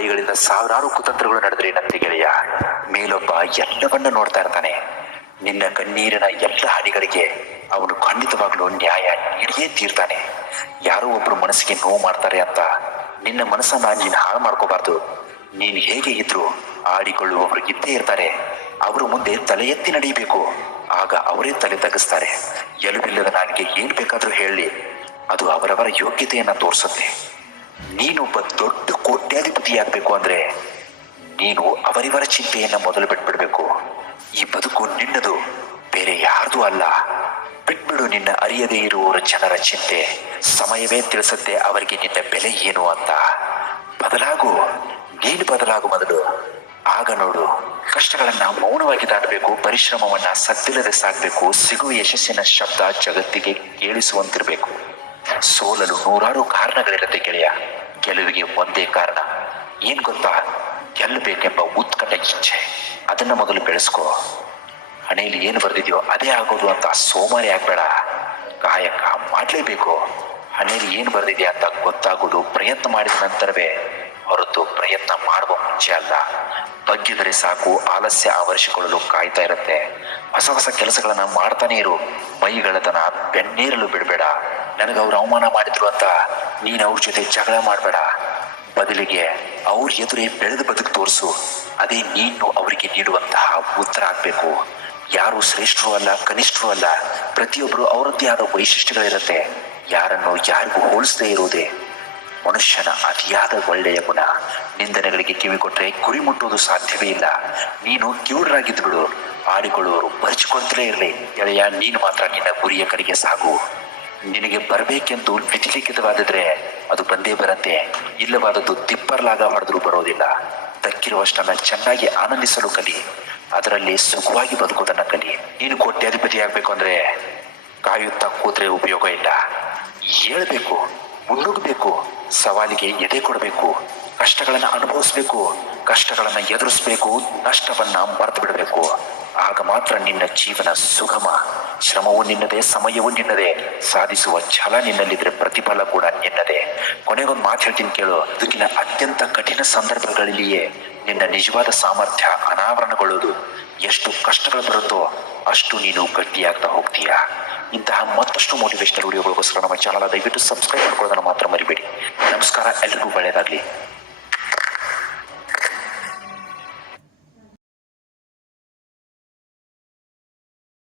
ಕೈಗಳಿಂದ ಸಾವಿರಾರು ಕುತಂತ್ರಗಳು ನಡೆದ್ರೇನಂತೆ ಗೆಳೆಯ, ಮೇಲೊಬ್ಬ ಎಲ್ಲವನ್ನ ನೋಡ್ತಾ ಇರ್ತಾನೆ. ನಿನ್ನ ಕಣ್ಣೀರಿನ ಎಲ್ಲ ಹನಿಗಳಿಗೆ ಅವನು ಖಂಡಿತವಾಗ್ಲೂ ನ್ಯಾಯ ನೀಡಿಯೇ ತೀರ್ತಾನೆ. ಯಾರೋ ಒಬ್ರು ಮನಸ್ಸಿಗೆ ನೋವು ಮಾಡ್ತಾರೆ ಅಂತ ನಿನ್ನ ಮನಸ್ಸನ್ನ ನೀನು ಹಾಳು ಮಾಡ್ಕೋಬಾರ್ದು. ನೀನು ಹೇಗೆ ಇದ್ರು ಆಡಿಕೊಳ್ಳುವವರು ಇದ್ದೇ ಇರ್ತಾರೆ. ಅವರು ಮುಂದೆ ತಲೆ ಎತ್ತಿ ನಡೀಬೇಕು ಆಗ ಅವರೇ ತಲೆ ತಗ್ಗಿಸ್ತಾರೆ. ಎಲುಬಿಲ್ಲದ ನನಗೆ ಏನ್ ಬೇಕಾದ್ರೂ ಹೇಳಿ. ಅದು ಅವರವರ ಯೋಗ್ಯತೆಯನ್ನ ತೋರಿಸುತ್ತೆ. ನೀನೊಬ್ಬ ದೊಡ್ಡ ಕೋಟ್ಯಾಧಿಪತಿ ಆಗಬೇಕು ಅಂದ್ರೆ ನೀನು ಅವರಿವರ ಚಿಂತೆಯನ್ನ ಮೊದಲು ಬಿಟ್ಬಿಡ್ಬೇಕು. ಈ ಬದುಕು ನಿನ್ನದು, ಬೇರೆ ಯಾರ್ದು ಅಲ್ಲ. ಬಿಟ್ಬಿಡು ನಿನ್ನ ಅರಿಯದೇ ಇರುವವರ ಜನರ ಚಿಂತೆ. ಸಮಯವೇ ತಿಳಿಸುತ್ತೆ ಅವರಿಗೆ ನಿನ್ನ ಬೆಲೆ ಏನು ಅಂತ. ಬದಲಾಗು, ನೀನು ಬದಲಾಗು ಮೊದಲು. ಆಗ ನೋಡು, ಕಷ್ಟಗಳನ್ನ ಮೌನವಾಗಿ ದಾಟಬೇಕು, ಪರಿಶ್ರಮವನ್ನ ಸದ್ದಿಲ್ಲದೆ ಸಾಕಬೇಕು, ಸಿಗುವ ಯಶಸ್ಸಿನ ಶಬ್ದ ಜಗತ್ತಿಗೆ ಕೇಳಿಸುವಂತಿರಬೇಕು. ಸೋಲಲು ನೂರಾರು ಕಾರಣಗಳಿರುತ್ತೆ ಗೆಳೆಯ. ಗೆಲುವಿಗೆ ಒಂದೇ ಕಾರಣ. ಏನ್ ಗೊತ್ತಾ? ಗೆಲ್ಲಬೇಕೆಂಬ ಉತ್ಕಟ ಇಚ್ಛೆ. ಅದನ್ನ ಮೊದಲು ಬೆಳೆಸ್ಕೋ. ಹಣೆಯಲ್ಲಿ ಏನು ಬರೆದಿದೆಯೋ ಅದೇ ಆಗೋದು ಅಂತ ಸೋಮಾರಿ ಆಗ್ಬೇಡ. ಕಾಯಕ ಮಾಡಲೇಬೇಕು. ಹಣೆಯಲ್ಲಿ ಏನು ಬರೆದಿದೆಯಾ ಅಂತ ಗೊತ್ತಾಗೋದು ಪ್ರಯತ್ನ ಮಾಡಿದ ನಂತರವೇ ಹೊರತು ಪ್ರಯತ್ನ ಮಾಡುವ ಮುಂಚೆ ಅಲ್ಲ ಬಗ್ಗಿದರೆ ಸಾಕು, ಆಲಸ್ಯ ಆವರಿಸಿಕೊಳ್ಳಲು ಕಾಯ್ತಾ ಇರುತ್ತೆ. ಹೊಸ ಹೊಸ ಕೆಲಸಗಳನ್ನ ಮಾಡ್ತಾನೆ ಇರು. ಮೈಗಳತನ ಬೆನ್ನೇರಲು ಬಿಡಬೇಡ. ನನಗೆ ಅವ್ರು ಅವಮಾನ ಮಾಡಿದ್ರು ಅಂತ ನೀನು ಅವ್ರ ಜೊತೆ ಜಗಳ ಮಾಡಬೇಡ. ಬದಲಿಗೆ ಅವ್ರ ಎದುರೇ ಬೆಳೆದು ಬದುಕು ತೋರಿಸು. ಅದೇ ನೀನು ಅವರಿಗೆ ನೀಡುವಂತಹ ಉತ್ತರ ಆಗ್ಬೇಕು. ಯಾರು ಶ್ರೇಷ್ಠರು ಅಲ್ಲ, ಕನಿಷ್ಠರು ಅಲ್ಲ ಪ್ರತಿಯೊಬ್ಬರು ಅವರದ್ದೇ ಆದ ವೈಶಿಷ್ಟ್ಯಗಳಿರುತ್ತೆ. ಯಾರನ್ನು ಯಾರಿಗೂ ಹೋಲಿಸದೇ ಇರುವುದೇ ಮನುಷ್ಯನ ಅತಿಯಾದ ಒಳ್ಳೆಯ ಗುಣ ನಿಂದನೆಗಳಿಗೆ ಕಿವಿ ಕೊಟ್ಟರೆ ಗುರಿ ಮುಟ್ಟುವುದು ಸಾಧ್ಯವೇ ಇಲ್ಲ. ನೀನು ಕಿವುಡರಾಗಿದ್ದು ಬಿಡು. ಆಡಿಕೊಳ್ಳುವವರು ಬರೆಚಿಕೊಳ್ತಲೇ ಇರಲಿ. ಎಳೆಯ, ನೀನು ಮಾತ್ರ ನಿನ್ನ ಗುರಿಯ ಕಡೆಗೆ ಸಾಗು. ನಿನಗೆ ಬರಬೇಕೆಂದು ವಿಧಿಲಿಖಿತವಾದಿದ್ರೆ ಅದು ಬಂದೇ ಬರತ್ತೆ. ಇಲ್ಲವಾದದ್ದು ತಿಪ್ಪರ್ಲಾಗ ಹೊಡೆದ್ರೂ ಬರೋದಿಲ್ಲ. ದಕ್ಕಿರುವಷ್ಟನ್ನ ಚೆನ್ನಾಗಿ ಆನಂದಿಸಲು ಕಲಿ. ಅದರಲ್ಲಿ ಸುಖವಾಗಿ ಬದುಕೋದನ್ನ ಕಲಿ. ನೀನು ಕೋಟ್ಯಾಧಿಪತಿ ಆಗಬೇಕು ಅಂದರೆ ಕಾಯುತ್ತಾ ಕೂತ್ರೆ ಉಪಯೋಗ ಇಲ್ಲ. ಹೇಳ್ಬೇಕು. ಮುನ್ನುಗ್ಬೇಕು ಸವಾಲಿಗೆ ಎದೆ ಕೊಡಬೇಕು, ಕಷ್ಟಗಳನ್ನ ಅನುಭವಿಸ್ಬೇಕು, ಕಷ್ಟಗಳನ್ನ ಎದುರಿಸ್ಬೇಕು, ನಷ್ಟವನ್ನ ಮರೆತು ಬಿಡಬೇಕು. ಆಗ ಮಾತ್ರ ನಿನ್ನ ಜೀವನ ಸುಗಮ. ಶ್ರಮವು ನಿನ್ನದೇ, ಸಮಯವೂ ನಿನ್ನದೇ, ಸಾಧಿಸುವ ಛಲ ನಿನ್ನಲ್ಲಿದ್ರೆ ಪ್ರತಿಫಲ ಕೂಡ ನಿನ್ನದೇ. ಕೊನೆಗೊಂದು ಮಾತು ಹೇಳ್ತೀನಿ ಕೇಳು. ಬದುಕಿನ ಅತ್ಯಂತ ಕಠಿಣ ಸಂದರ್ಭಗಳಲ್ಲಿಯೇ ನಿನ್ನ ನಿಜವಾದ ಸಾಮರ್ಥ್ಯ ಅನಾವರಣಗೊಳ್ಳುವುದು. ಎಷ್ಟು ಕಷ್ಟಗಳು ಬರುತ್ತೋ ಅಷ್ಟು ನೀನು ಗಟ್ಟಿಯಾಗ್ತಾ ಹೋಗ್ತೀಯಾ? ಇಂತಹ ಮತ್ತಷ್ಟು ಮೋಟಿವೇಶನಲ್ ವಿಡಿಯೋಗಳಿಗೋಸ್ಕರ ನಮ್ಮ ಚಾನಲ್ ದಯವಿಟ್ಟು ಸಬ್ಸ್ಕ್ರೈಬ್ ಮಾಡ್ಕೊಳ್ಳೋದನ್ನು ಮಾತ್ರ ಮರಿಬೇಡಿ. ನಮಸ್ಕಾರ, ಎಲ್ರಿಗೂ ಒಳ್ಳೆಯದಾಗಲಿ